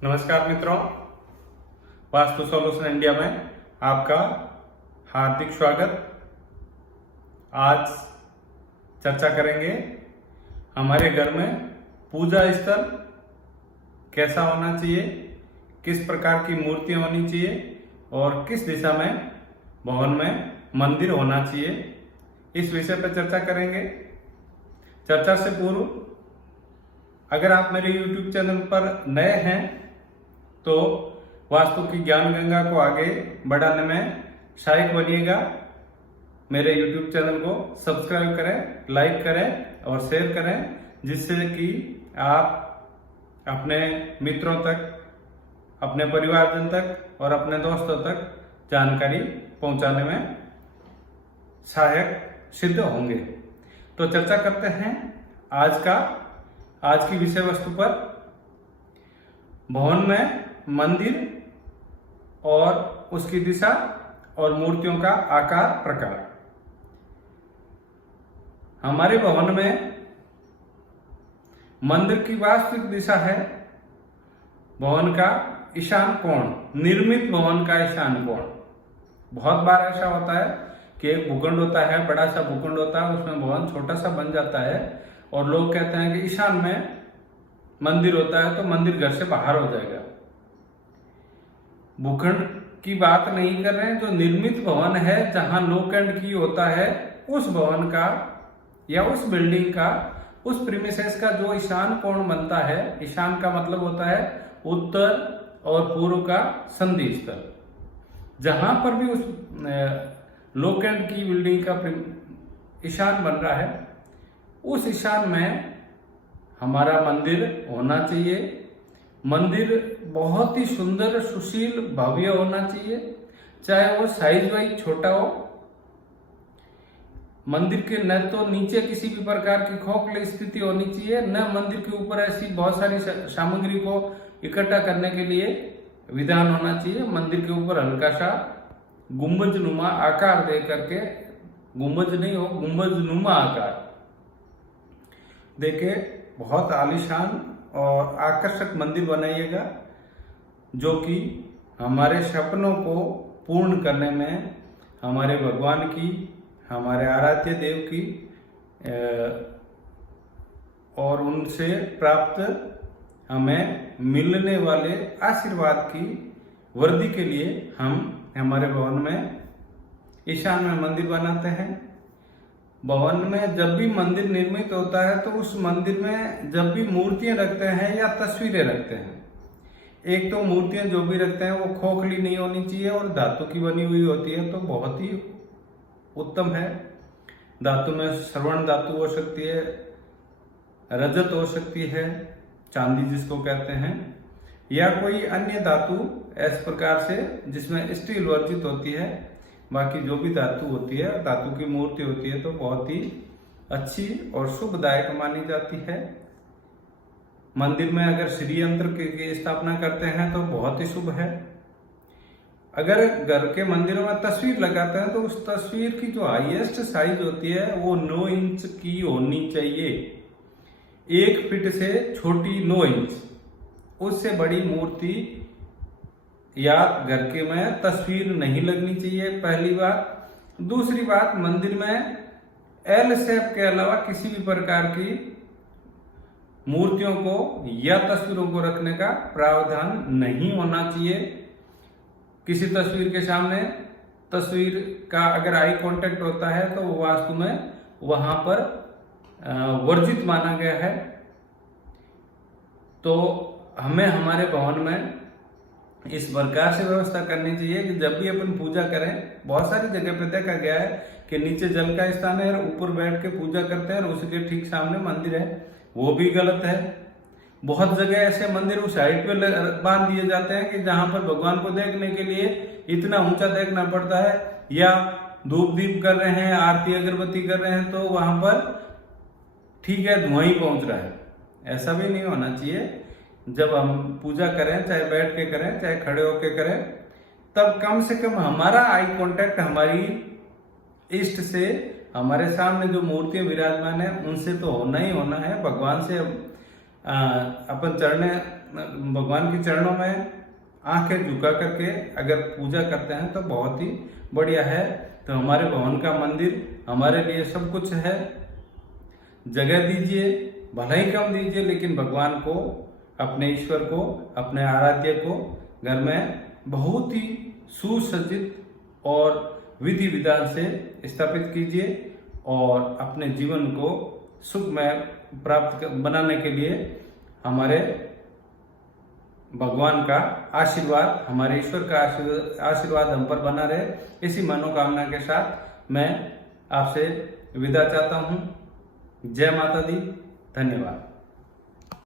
नमस्कार मित्रों, vastu solution India में आपका हार्दिक स्वागत। आज चर्चा करेंगे हमारे घर में पूजा स्थल कैसा होना चाहिए, किस प्रकार की मूर्तियां होनी चाहिए और किस दिशा में भवन में मंदिर होना चाहिए, इस विषय पर चर्चा करेंगे। चर्चा से पूर्व अगर आप मेरे YouTube चैनल पर नए हैं तो वास्तु की ज्ञान गंगा को आगे बढ़ाने में सहायक बनिएगा। मेरे YouTube चैनल को सब्सक्राइब करें, लाइक करें और शेयर करें, जिससे कि आप अपने मित्रों तक, अपने परिवारजन तक और अपने दोस्तों तक जानकारी पहुंचाने में सहायक सिद्ध होंगे। तो चर्चा करते हैं आज की विषय वस्तु पर। भवन में मंदिर और उसकी दिशा और मूर्तियों का आकार प्रकार। हमारे भवन में मंदिर की वास्तविक दिशा है भवन का ईशान कोण, निर्मित भवन का ईशान कोण। बहुत बार ऐसा होता है कि एक भूखंड होता है, बड़ा सा भूखंड होता है, उसमें भवन छोटा सा बन जाता है और लोग कहते हैं कि ईशान में मंदिर होता है तो मंदिर घर से बाहर हो जाएगा। भूखंड की बात नहीं कर रहे हैं, जो निर्मित भवन है जहां लोखंड की होता है, उस भवन का या उस बिल्डिंग का, उस प्रीमिसेस का जो ईशान कोण बनता है, ईशान का मतलब होता है उत्तर और पूर्व का संधि स्थल। जहां पर भी उस लोखंड की बिल्डिंग का ईशान बन रहा है, उस ईशान में हमारा मंदिर होना चाहिए। मंदिर बहुत ही सुंदर, सुशील, भव्य होना चाहिए, चाहे वो साइज वाइज छोटा हो। मंदिर के न तो नीचे किसी भी प्रकार की खोखली स्थिति होनी चाहिए, न मंदिर के ऊपर ऐसी बहुत सारी सामग्री को इकट्ठा करने के लिए विधान होना चाहिए। मंदिर के ऊपर हल्का सा गुंबज नुमा आकार दे करके, गुंबज नहीं हो, गुंबज नुमा आकार देके बहुत आलीशान और आकर्षक मंदिर बनाइएगा, जो कि हमारे सपनों को पूर्ण करने में, हमारे भगवान की, हमारे आराध्य देव की और उनसे प्राप्त हमें मिलने वाले आशीर्वाद की वृद्धि के लिए हम हमारे भवन में ईशान में मंदिर बनाते हैं। भवन में जब भी मंदिर निर्मित होता है तो उस मंदिर में जब भी मूर्तियां रखते हैं या तस्वीरें रखते हैं, एक तो मूर्तियां जो भी रखते हैं वो खोखली नहीं होनी चाहिए और धातु की बनी हुई होती है, तो बहुत ही उत्तम है। धातु में श्रवण धातु हो सकती है, रजत हो सकती है, चांदी जिसको कहते हैं, या कोई अन्य धातु इस प्रकार से जिसमें स्टील वर्जित होती है। बाकी जो भी धातु होती है, धातु की मूर्ति होती है, तो बहुत ही अच्छी और शुभदायक मानी जाती है। मंदिर में अगर श्री यंत्र की स्थापना करते हैं तो बहुत ही शुभ है। अगर घर के मंदिरों में तस्वीर लगाते हैं तो उस तस्वीर की जो हाईएस्ट साइज होती है वो 9 इंच की होनी चाहिए। 1 फीट से छोटी 9 इंच, उससे बड़ी मूर्ति या घर के में तस्वीर नहीं लगनी चाहिए, पहली बात। दूसरी बात, मंदिर में एल शेप के अलावा किसी भी प्रकार की मूर्तियों को या तस्वीरों को रखने का प्रावधान नहीं होना चाहिए। किसी तस्वीर के सामने तस्वीर का अगर आई कांटेक्ट होता है तो वो वास्तु में वहां पर वर्जित माना गया है। तो हमें हमारे भवन में इस प्रकार से व्यवस्था करनी चाहिए कि जब भी अपन पूजा करें, बहुत सारी जगह पे देखा गया है कि नीचे जल का स्थान है और ऊपर बैठ के पूजा करते हैं और उसके ठीक सामने मंदिर है, वो भी गलत है। बहुत जगह ऐसे मंदिर उस हाइट पे बांध दिए जाते हैं कि जहां पर भगवान को देखने के लिए इतना ऊंचा देखना पड़ता है, या धूप दीप कर रहे हैं, आरती अगरबत्ती कर रहे हैं तो वहां पर ठीक है धुआं ही पहुंच रहा है। ऐसा भी नहीं होना चाहिए। जब हम पूजा करें, चाहे बैठ के करें चाहे खड़े होके करें, तब कम से कम हमारा आई कांटेक्ट हमारी इष्ट से, हमारे सामने जो मूर्तियां विराजमान है उनसे तो होना ही होना है। भगवान से अपन चढ़ने भगवान के चरणों में आंखें झुका करके अगर पूजा करते हैं तो बहुत ही बढ़िया है। तो हमारे भवन का मंदिर हमारे लिए सब कुछ है। जगह दीजिए, भला ही कम दीजिए, लेकिन भगवान को, अपने ईश्वर को, अपने आराध्य को घर में बहुत ही सुसज्जित और विधि विधान से स्थापित कीजिए और अपने जीवन को सुखमय प्राप्त बनाने के लिए हमारे भगवान का आशीर्वाद, हमारे ईश्वर का आशीर्वाद हम पर बना रहे, इसी मनोकामना के साथ मैं आपसे विदा चाहता हूँ। जय माता दी। धन्यवाद।